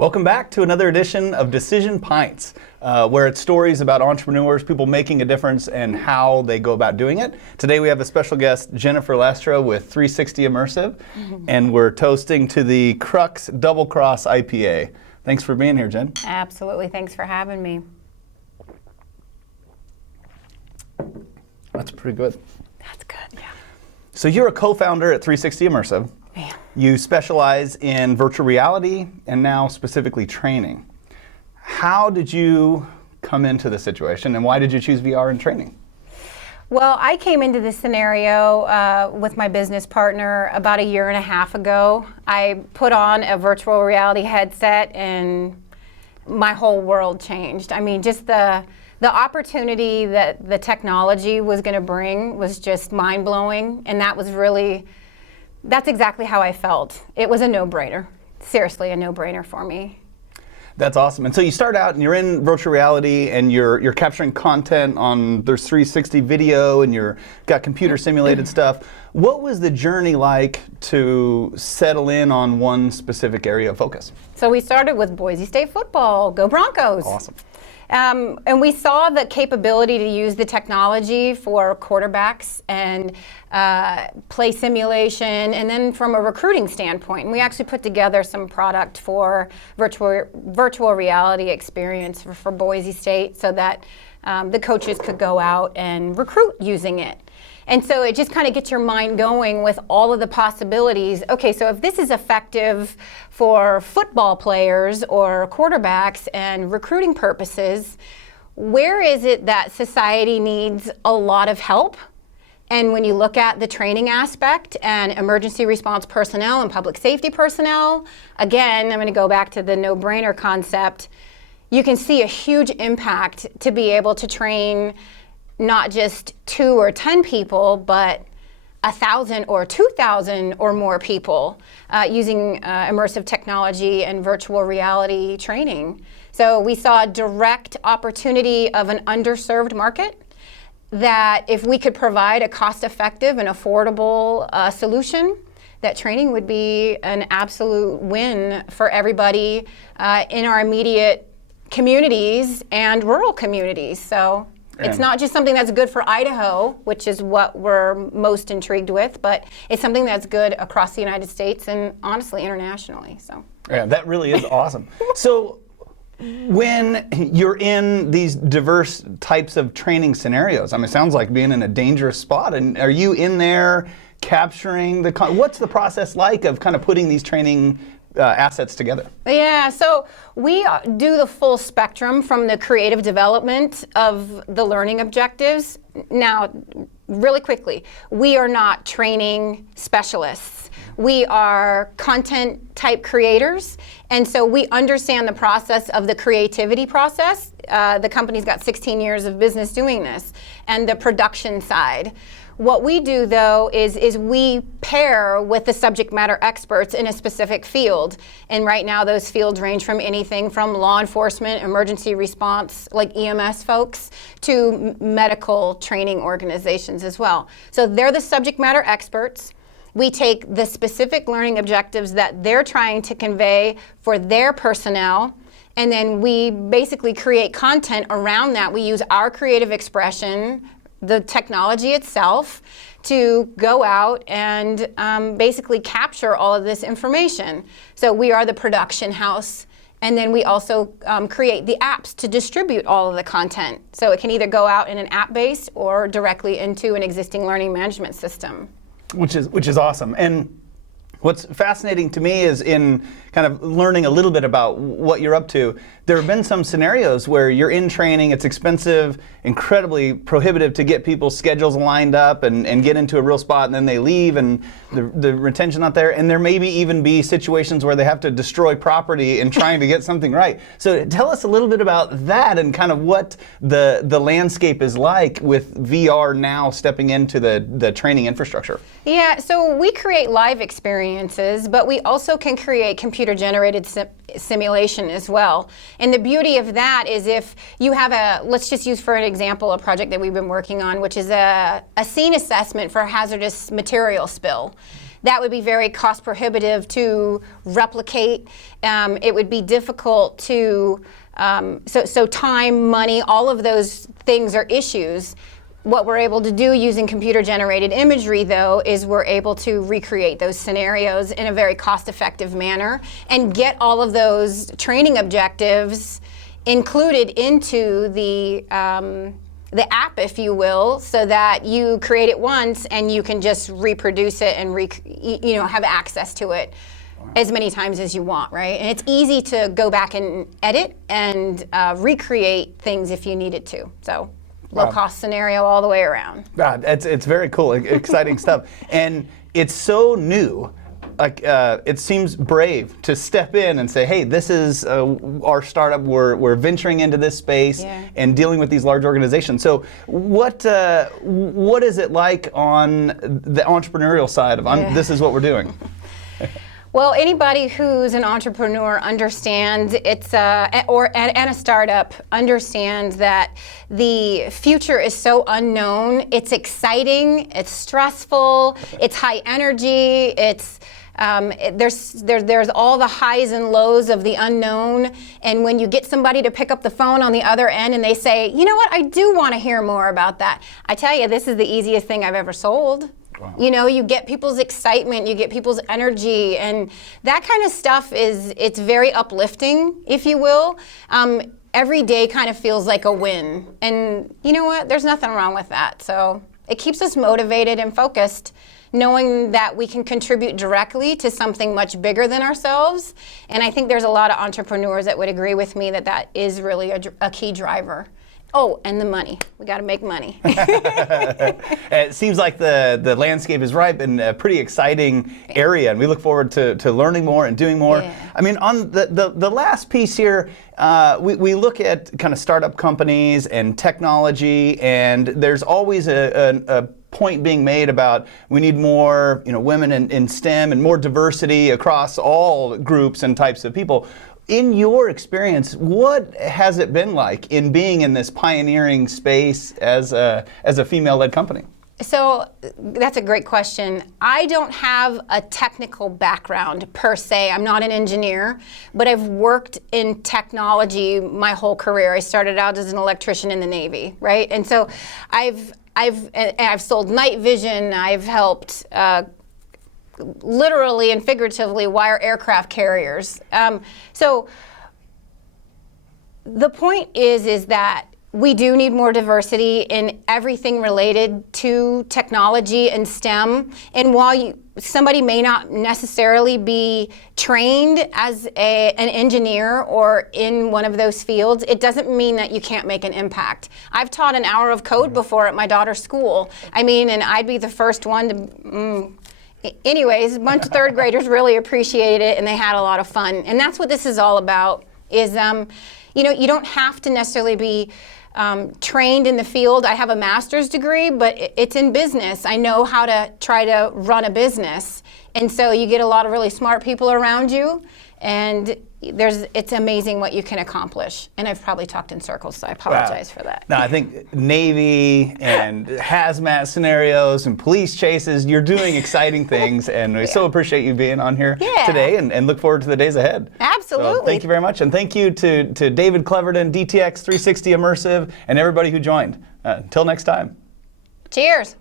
Welcome back to another edition of Decision Pints, where it's stories about entrepreneurs, people making a difference, and how they go about doing it. Today we have a special guest, Jennifer Lastra with 360 Immersive, and we're toasting to the Crux Double Cross IPA. Thanks for being here, Jen. Absolutely. Thanks for having me. That's pretty good. That's good, yeah. So you're a co-founder at 360 Immersive. Yeah. You specialize in virtual reality and now specifically training. How did you come into this situation, and why did you choose VR and training? Well, I came into this scenario with my business partner about a year and a half ago. I put on a virtual reality headset and my whole world changed. I mean, just the opportunity that the technology was going to bring was just mind-blowing, and that's exactly how I felt. It was a no-brainer. Seriously, a no-brainer for me. That's awesome. And so you start out and you're in virtual reality and you're capturing content on, there's 360 video and you're got computer simulated stuff. What was the journey like to settle in on one specific area of focus? So we started with Boise State football. Go Broncos. Awesome. And we saw the capability to use the technology for quarterbacks and play simulation, and then from a recruiting standpoint. And we actually put together some product for virtual reality experience for Boise State so that the coaches could go out and recruit using it. And so it just kind of gets your mind going with all of the possibilities. Okay, so if this is effective for football players or quarterbacks and recruiting purposes, where is it that society needs a lot of help? And when you look at the training aspect and emergency response personnel and public safety personnel, again, I'm going to go back to the no-brainer concept. You can see a huge impact to be able to train not just 2 or 10 people, but 1,000 or 2,000 or more people using immersive technology and virtual reality training. So we saw a direct opportunity of an underserved market that if we could provide a cost-effective and affordable solution, that training would be an absolute win for everybody in our immediate communities and rural communities. So it's not just something that's good for Idaho, which is what we're most intrigued with, but it's something that's good across the United States and honestly internationally. So yeah, that really is awesome. So when you're in these diverse types of training scenarios, I mean, it sounds like being in a dangerous spot. And are you in there capturing what's the process like of kind of putting these training assets together? Yeah, so we do the full spectrum from the creative development of the learning objectives. Now, really quickly, we are not training specialists. We are content type creators, and so we understand the process of the creativity process. The company's got 16 years of business doing this, and the production side. What we do, though, is we pair with the subject matter experts in a specific field. And right now, those fields range from anything from law enforcement, emergency response, like EMS folks, to medical training organizations as well. So they're the subject matter experts. We take the specific learning objectives that they're trying to convey for their personnel, and then we basically create content around that. We use our creative expression, the technology itself, to go out and basically capture all of this information. So we are the production house, and then we also create the apps to distribute all of the content. So it can either go out in an app base or directly into an existing learning management system. Which is awesome. And what's fascinating to me is in kind of learning a little bit about what you're up to, there have been some scenarios where you're in training, it's expensive, incredibly prohibitive to get people's schedules lined up and get into a real spot, and then they leave and the retention not there, and there maybe even be situations where they have to destroy property in trying to get something right. So tell us a little bit about that and kind of what the landscape is like with VR now stepping into the training infrastructure. Yeah, so we create live experiences, but we also can create computer-generated simulation as well. And the beauty of that is if you have let's just use for an example a project that we've been working on, which is a scene assessment for hazardous material spill. that would be very cost prohibitive to replicate. It would be difficult to, so time, money, all of those things are issues. What we're able to do using computer-generated imagery, though, is we're able to recreate those scenarios in a very cost-effective manner and get all of those training objectives included into the app, if you will, so that you create it once and you can just reproduce it and have access to it as many times as you want, right? And it's easy to go back and edit and recreate things if you needed to. So. Low-cost scenario all the way around. God, it's very cool, exciting stuff, and it's so new. Like it seems brave to step in and say, "Hey, this is our startup. We're venturing into this space and dealing with these large organizations." So, what is it like on the entrepreneurial side of this is what we're doing? Well, anybody who's an entrepreneur understands it's and a startup understands that the future is so unknown. It's exciting. It's stressful. It's high energy. It's there's all the highs and lows of the unknown. And when you get somebody to pick up the phone on the other end and they say, "You know what? I do want to hear more about that." I tell you, this is the easiest thing I've ever sold. Wow. You know, you get people's excitement, you get people's energy, and that kind of stuff it's very uplifting, if you will. Every day kind of feels like a win. And you know what? There's nothing wrong with that. So it keeps us motivated and focused, knowing that we can contribute directly to something much bigger than ourselves. And I think there's a lot of entrepreneurs that would agree with me that that is really a key driver. Oh, and the money. We got to make money. It seems like the landscape is ripe and a pretty exciting area, and we look forward to learning more and doing more. Yeah. I mean, on the last piece here, we look at kind of startup companies and technology, and there's always a point being made about we need more women in STEM and more diversity across all groups and types of people. In your experience, what has it been like in being in this pioneering space as a female-led company? So that's a great question. I don't have a technical background per se. I'm not an engineer, but I've worked in technology my whole career. I started out as an electrician in the Navy, right? And so I've sold night vision. I've helped literally and figuratively wire aircraft carriers. So the point is that we do need more diversity in everything related to technology and STEM. And while somebody may not necessarily be trained as an engineer or in one of those fields, it doesn't mean that you can't make an impact. I've taught an hour of code before at my daughter's school. I mean, and I'd be the first one to... Anyways, a bunch of third graders really appreciated it and they had a lot of fun. And that's what this is all about is, you don't have to necessarily be trained in the field. I have a master's degree, but it's in business. I know how to try to run a business. And so you get a lot of really smart people around you, and it's amazing what you can accomplish. And I've probably talked in circles, so I apologize for that. No, I think Navy and hazmat scenarios and police chases, you're doing exciting things, and we so appreciate you being on here today and look forward to the days ahead. Absolutely. So thank you very much, and thank you to David Cleverton, DTX 360 Immersive, and everybody who joined. Until next time. Cheers.